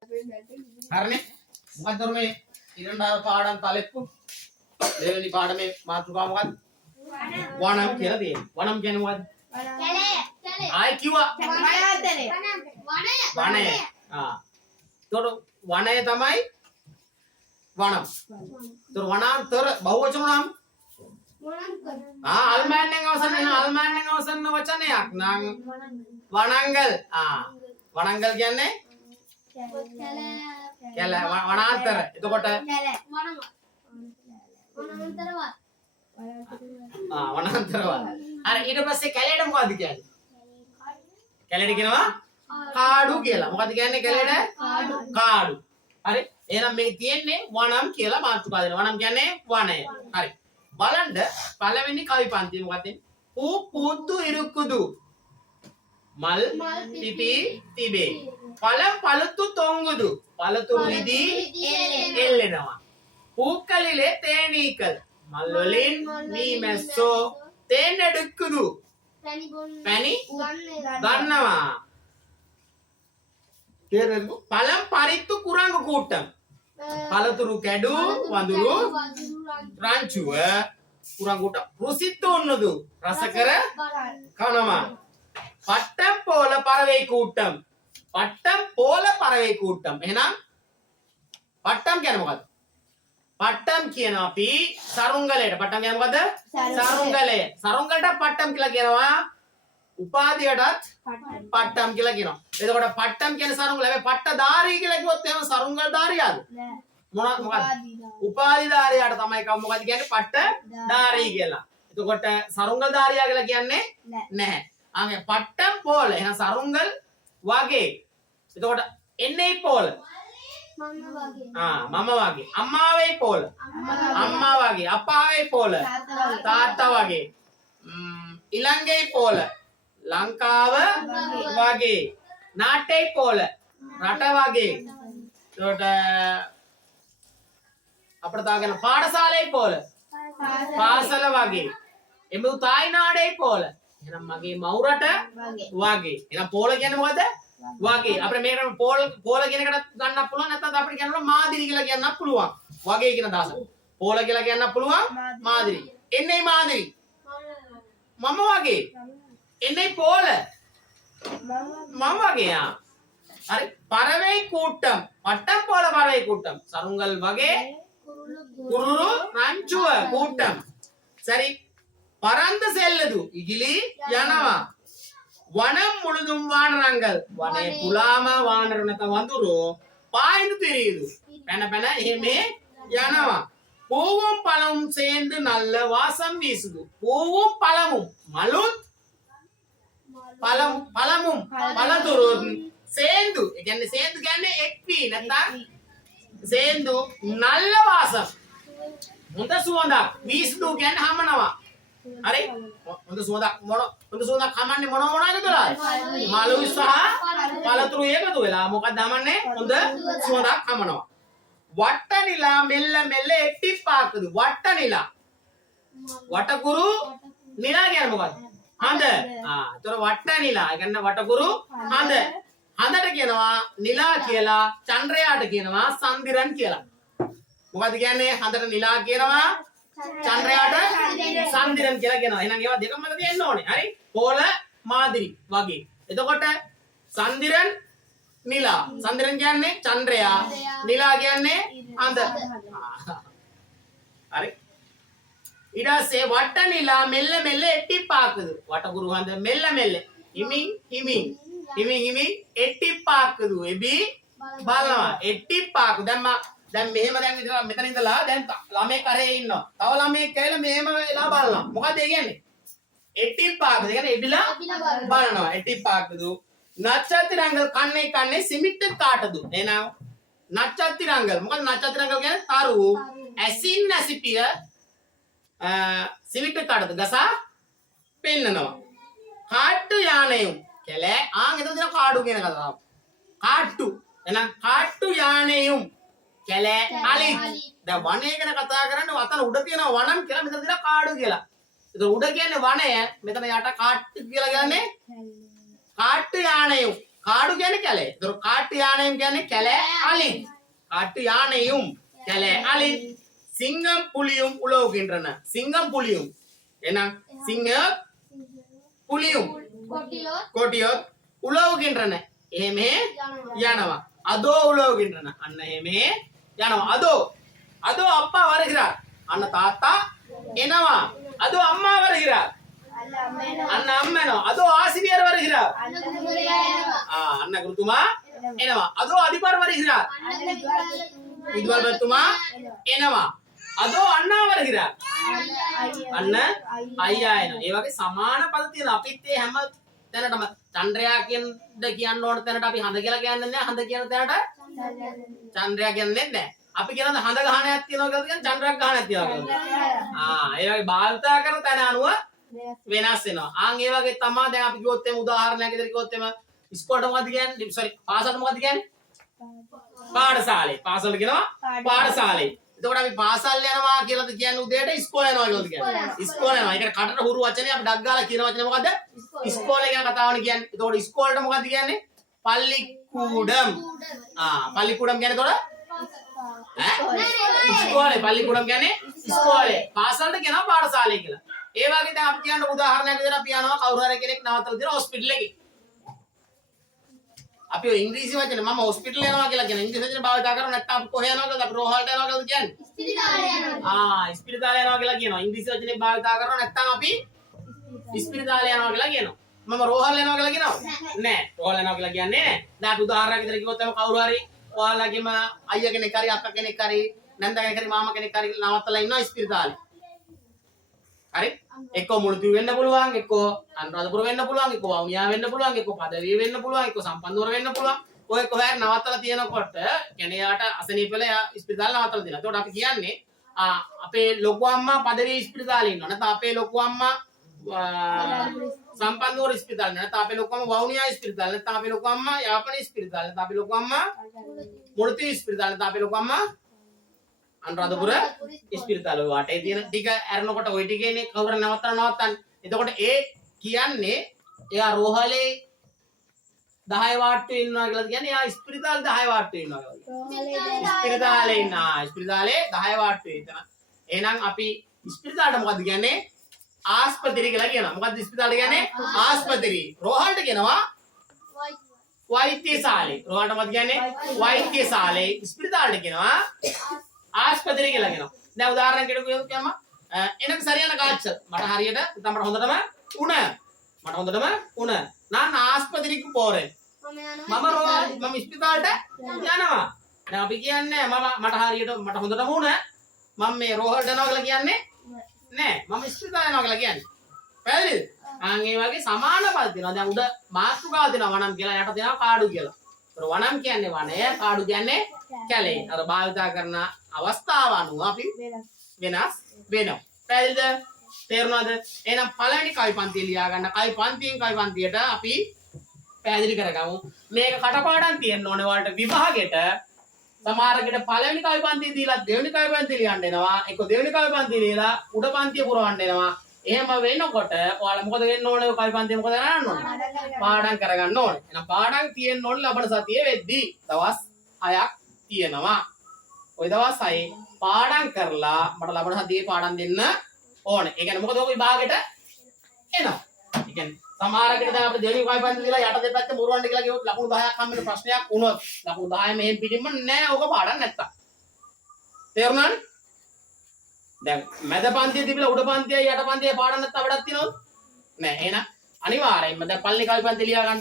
හරිනේ. මොකක්ද මේ ඊළඟ පාඩම් තලෙප්පු? දෙවෙනි පාඩමේ මාතෘකාව මොකක්ද? වනම් කියලා තියෙනවා. වනම් කියන්නේ මොකක්ද? කැලේ. ආයි කිව්වා. වනය. එතකොට වනය තමයි වනම්. එතකොට වනාන්තර බහුවචන නම් අල්මෑන්ෙන් අවසන් වෙන අල්මෑන්ෙන් අවසන් වචනයක් නම් වනංගල්. වනංගල් කියන්නේ කැල වනාන්තර. එතකොට වනාන්තරවල. අර ඊට පස්සේ කැලේට මොකද්ද කියන්නේ? කැලේට කියනවා කාඩු කියලා. මොකද්ද කියන්නේ කැලේට? කාඩු. හරි. එහෙනම් මේ තියෙන්නේ වනම් කියලා මාතෘකාව දෙනවා. වනම් කියන්නේ වනය. හරි. බලන්න පළවෙනි කවි පන්තිය මොකක්ද? පූ පුතු ඉරුකුදු මල් පිපි තිබේ. පළම් පළුතු තොංගුදු පළතු විදී එල්ලෙනවා. പൂക്കളിലെ തേനീക്കൾ മല്ലൊലിൻ മീമെസ്സോ തേനെടുക്കുതു പനി ഗണ്ണവാ. പലം പരിത്തു കുരങ്ങു കൂട്ടം പലതുരു കെടു വඳුරු රංචුව කුරංගුට රුසිත උන්නදු රසකර කනවා. පට්ටම් පෝල පරවෙයි கூட்டம் පට්ටම් පෝල පරවෙයි கூட்டம். එහෙනම් පට්ටම් කියන්නේ මොකද්ද? පට්ටම් කියනවා අපි සරුංගලයට. පට්ටම් කියන්නේ මොකද්ද? සරුංගලය. සරුංගලට පට්ටම් කියලා කියනවා. උපාධියටත් පට්ටම් කියලා කියනවා. එතකොට පට්ටම් කියන්නේ සරුංගල. හැබැයි පට්ටදාරී කියලා කිව්වොත් එහෙම සරුංගල්දාරියාද? මොකක්ද? උපාධිධාරියාට තමයි කම මොකද්ද කියන්නේ? පට්ටදාරී කියලා. එතකොට සරුංගල්දාරියා කියලා කියන්නේ නැහැ. ආගේ පට්ටම් පෝල. එහෙනම් සරුංගල් වගේ. එතකොට එන්නේ පෝල මම වගේ. අම්මාවේ පෝල අම්මා වගේ. අපාවේ පෝල තාත්තා වගේ. ඉලංගේ පෝල ලංකාව වගේ. නාට්‍යයේ පෝල රට වගේ. එතකොට අපිට තාගෙන පාඨශාලයේ පෝල පාසල වගේ. එමු තායිනාඩේ පෝල. එහෙනම් මගේ මවුරට වගේ. එහෙනම් පෝල කියන්නේ මොකද? වගේ. අපිට මේකට පෝල කියන එකට ගන්නත් පුළුවන්. නැත්නම් අපිට කියනවා මාදිරි කියලා කියන්නත් පුළුවන්. වගේ කියන දාස. පෝල කියලා කියන්නත් පුළුවන්. මාදිරි. එන්නේ මාදිරි. මම වගේ. එන්නේ පෝල. මම වගේ. හරි. පරවෙයි கூட்டம். පට්ටම් පෝල පරවෙයි கூட்டம். සරුංගල් වගේ කුරුරු රංචුව கூட்டம். சரி. பறந்து செல்லுது இகிலி යනවා. වනම් මුළුදුම් වානරංගල්. වනේ පුලාම වානර නැත වඳුරු පායිந்து திரியுது. පැන පැන එහෙම යනවා. பூவும் பழமும் சேர்ந்து நல்ல வாசம் வீசுது. பூவும் பழமும் மலுත් பழமும் பழතුරුත් சேர்ந்து. ඒ කියන්නේ சேர்ந்து කියන්නේ එක්වි නැත්නම් சேர்ந்து நல்ல வாசம் හොඳ සුවඳක්. வீசுது කියන්නේ හමනවා. හරි. හොඳ සුවඳක් හමන්නේ මොනවද කියලා? මලුයි සහ පළතුරු එකතු වෙලා මොකක්ද හමන්නේ? හොඳ සුවඳක් හමනවා. වට්ටනිලා මෙල්ල මෙල්ල එට්ටි පාකදු. වට්ටනිලා වටකුරු නිලා කියන්නේ මොකක්ද? හඳ. ඒතර වට්ටනිලා කියන්නේ වටකුරු හඳ. හඳට කියනවා නිලා කියලා. චන්ද්‍රයාට කියනවා සන්දිරන් කියලා. මොකද්ද කියන්නේ? හඳට නිලා කියනවා. චන්ද්‍රයාට සන්දිරන් කියලා කියනවා. එහෙනම් ඒවා දෙකම තියෙන්න ඕනේ. හරි. පෝල මාදිරි වගේ. එතකොට සන්දිරන් නිලා. සන්දිරන් කියන්නේ චන්ද්‍රයා. නිලා කියන්නේ හඳ. හරි. ඊට පස්සේ වට්ට නිලා මෙල්ල මෙල්ල එට්ටි පාකදු. වටකුරු හඳ මෙල්ල මෙල්ල හිමින් හිමින් හිමින් හිමින් එට්ටි පාකදු. එබි බලනවා. එට්ටි පාකු. දැන් මෙහෙම දැන් ඉතලා මෙතන ඉඳලා දැන් ළමේ කරේ ඉන්නවා. තව ළමෙක් කියලා මෙහෙම වෙලා බලනවා. මොකද ඒ කියන්නේ? එට්ටි පාකද. ඒ කියන්නේ එබිලා බලනවා. එට්ටි පාකද. නච්චත්තිරංගල් කන්නේ කන්නේ සිමිට් කාටදු. එහෙනම් නච්චත්තිරංගල්. මොකද නච්චත්තිරංගල් කියන්නේ තරු. ඇසින් නැසිපිය සිමිට් කාටද ගසා පෙන්නනවා. කාට්ටු යානයු. කැලේ එතන දෙන කාඩු කියන කතාව. කාට්ටු. එහෙනම් කාට්ටු යානයු කැලේ අලි. දැන් වනය ගැන කතා කරන්නේ අතන උඩ තියෙන වනම් කියලා මෙතන තියෙන කාඩු කියලා. ඒක උඩ කියන්නේ වනය. මෙතන යට කාට්ටු කියලා කියන්නේ කාට්ටු යානයු. කාඩු කියන්නේ කැලේ. ඒතර කාට්ටු යානයම් කියන්නේ කැලේ අලින්. காட்டு யானையும் கலை அலி சிங்கம் புலியும் உலவுகின்றன சிங்கம் புலியும் என்ன சிங்கம் புலியும் கோட்டியோர் உலவுகின்றன එහෙමේ යනවා அதோ உலவுகின்றன அண்ணா එහෙමේ යනවා அதோ அப்பா வருகிறார் அண்ணா தாத்தா එනවා அதோ அம்மா வருகிறார் அண்ணா அம்மா එනවා அதோ ஆசிரியர் வருகிறார் அண்ணா குருතුමා එනවා அதோ அதிபர் வருகிறார் විදුහල්පතිතුමා එනවා அதோ අண்ணා வருகிறார் අන්න අයියා එනවා ඒ වගේ සමාන පද තියෙනවා අපිත් ඒ හැම තැනටම චන්ද්‍රයා කියන්න ඕන තැනට අපි හඳ කියලා කියන්නේ නැහැ හඳ කියන තැනට චන්ද්‍රයා කියන්නේ නැහැ අපි කියනවා හඳ ගහණයක් තියෙනවා කියලා කියන්නේ චන්ද්‍රයක් ගහණයක් තියෙනවා කියලා ඒ වගේ භාවිතා කරන තැන අනුව වෙනස් වෙනවා ආන් ඒ වගේ තමයි දැන් අපි කිව්වොත් එමු උදාහරණයක් විදිහට කිව්වොත් එමු ඉස්කෝලේට මොකද කියන්නේ සෝරි පාසලට මොකද කියන්නේ පාඨශාලේ පාසල කියනවා පාඨශාලේ එතකොට අපි පාසල් යනවා කියලාද කියන්නේ උදේට ඉස්කෝලේ යනවා කියලාද කියන්නේ ඉස්කෝලේ යනවා ඒකට කටට හුරු වචනේ අපි ඩක් ගාලා කියන වචනේ මොකද්ද ඉස්කෝලේ කියන කතාවනේ කියන්නේ එතකොට ඉස්කෝලේට මොකද්ද කියන්නේ පල්ලිකූඩම් පල්ලිකූඩම් කියන්නේ එතකොට ඉස්කෝලේ පල්ලිකූඩම් කියන්නේ ඉස්කෝලේ පාසලට කියනවා පාඨශාලේ කියලා ඒ වගේ දැන් අපි කියන්න උදාහරණයක් විදිහට අපි යනවා කවුරු හරි කෙනෙක් නවත්තලා දෙනවා හොස්පිටල් එකේ අපි ඉංග්‍රීසි වචනේ මම හොස්පිටල් යනවා කියලා කියන ඉංග්‍රීසි වචනේ භාවිත කරලා නැත්නම් අපි කොහේ යනවද අපි රෝහලට යනවා කියලාද කියන්නේ ඉස්පිරිතාලේ යනවා ඉස්පිරිතාලේ යනවා කියලා කියනවා ඉංග්‍රීසි වචනේ භාවිත කරලා නැත්නම් අපි ඉස්පිරිතාලේ යනවා කියලා කියනවා මම රෝහල යනවා කියලා කියනවා නෑ රෝහල යනවා කියලා කියන්නේ නෑ දැන් අපි උදාහරණයක් විදිහට කිව්වොත් එම කවුරු හරි ඔයාලගේම අයියා කෙනෙක් හරි අක්කා කෙනෙක් හරි නැන්දා කෙනෙක් හරි මාමා කෙනෙක් හරි නවත්තලා ඉන්නවා ඉස්පිරිතාලේ හරි එක්ක මුළුතිව් වෙන්න පුළුවන් එක්ක අනුරාධපුර වෙන්න පුළුවන් එක්ක වවුනියා වෙන්න පුළුවන් එක්ක පදවිය වෙන්න පුළුවන් එක්ක සම්පන්නුවර වෙන්න පුළුවන් ඔය කොහේ නවත්තලා තියෙනකොට කියන්නේ යාට අසනීප වෙලා ඉස්පිරිතාලේ නවත්තලා දෙනවා. ඒකට අපි කියන්නේ අපේ ලොකු අම්මා පදවිය ඉස්පිරිතාලේ ඉන්නවා. නැත්නම් අපේ ලොකු අම්මා සම්පන්නුවර ඉස්පිරිතාලේ නැත්නම් අපේ ලොකු අම්මා වවුනියා ඉස්පිරිතාලේ නැත්නම් අපේ ලොකු අම්මා යාපනයේ ඉස්පිරිතාලේ නැත්නම් අපේ ලොකු අම්මා මුළුතිව් ඉස්පිරිතාලේ නැත්නම් අපේ ලොකු අම්මා අනුරාධපුර ඉස්පිරිතාලේ වටේ තියෙන ටික ඇරනකොට ওই ටිකේනේ කවුරු නවත්තන්න. එතකොට ඒ කියන්නේ එයා රෝහලේ 10 වාට්ටුවේ ඉන්නවා කියලාද කියන්නේ එයා ඉස්පිරිතාලේ 10 වාට්ටුවේ ඉන්නවා කියලා. ඉස්පිරිතාලේ ඉන්නා ඉස්පිරිතාලේ 10 වාට්ටුවේ ඉතන. එහෙනම් අපි ඉස්පිරිතාලට මොකද්ද කියන්නේ? ආස්පත්‍රි කියලා කියනවා. මොකද්ද ඉස්පිරිතාලට කියන්නේ? ආස්පත්‍රි. රෝහලට කියනවා වෛද්‍යශාලේ. රෝහලට මොකද්ද කියන්නේ? වෛද්‍යශාලේ. ඉස්පිරිතාලට කියනවා ආස්පත්‍රි කියලා කියනවා. දැන් උදාහරණයකට කියමු එනක සරියන කාච්ච මට හරියට මට හොඳටම උණ நான் ආස්පත්‍රිக்கு போறேன் මම ඉස්පිතාලට යනවා දැන් අපි කියන්නේ මට හරියට මට හොඳටම උණ මම මේ රෝහලට යනවා කියලා කියන්නේ නෑ මම ඉස්පිතාලට යනවා කියලා කියන්නේ පැහැදිලිද ආන් ඒ වගේ සමාන පද තියෙනවා දැන් උඩ මාතෘකාව දෙනවා වනම් කියලා යට දෙනවා කාඩු කියලා ඒතර වනම් කියන්නේ වනය කාඩු කියන්නේ කැලේ අර භාවිතා කරන අවස්ථාව අනුව අපි වෙනස් වෙනවා. පැහැදිලිද? තේරුණාද? එහෙනම් පළවෙනි කවි පන්තිය ලියා ගන්න. කවි පන්තියෙන් කවි පන්තියට අපි පැහැදිලි කරගමු. මේක කටපාඩම් තියෙන්න ඕනේ ඔයාලට විභාගෙට. සමහරකට පළවෙනි කවි පන්තිය දීලා දෙවෙනි කවි පන්තිය ලියන්න එනවා. ඒක දෙවෙනි කවි පන්තිය ලියලා උඩ පන්තිය පුරවන්න එනවා. එහෙම වෙනකොට ඔයාලා මොකද වෙන්න ඕනේ? කවි පන්තිය මොකද කරන්න ඕනේ? පාඩම් කරගන්න ඕනේ. එහෙනම් පාඩම් තියෙන්න ඕනේ ලබන සතියේ වෙද්දී. දවස් 6ක් තියෙනවා. ওই දවස් 6 පාඩම් කරලා මට ලබන සතියේ පාඩම් දෙන්න ඕනේ. ඒ කියන්නේ මොකද ඔක විභාගෙට එනවා. ඒ කියන්නේ සමහරකට දැන් අපිට දෙවෙනි කවි පන්ති දීලා යට දෙපැත්තේ මුරවන්න කියලා කිව්වොත් ලකුණු 10ක් හම්බෙන ප්‍රශ්නයක් වුණොත් ලකුණු 10 මෙහෙන් පිටින්ම නෑ ඔක පාඩම් නැත්තම්. තේරුණානේ? දැන් මැද පන්තියේ තිබිලා උඩ පන්තියයි යට පන්තියේ පාඩම් නැත්තම් වැඩක් තියනවද? නෑ. එහෙනම් අනිවාර්යයෙන්ම දැන් පළවෙනි කවි පන්ති ලියා ගන්න.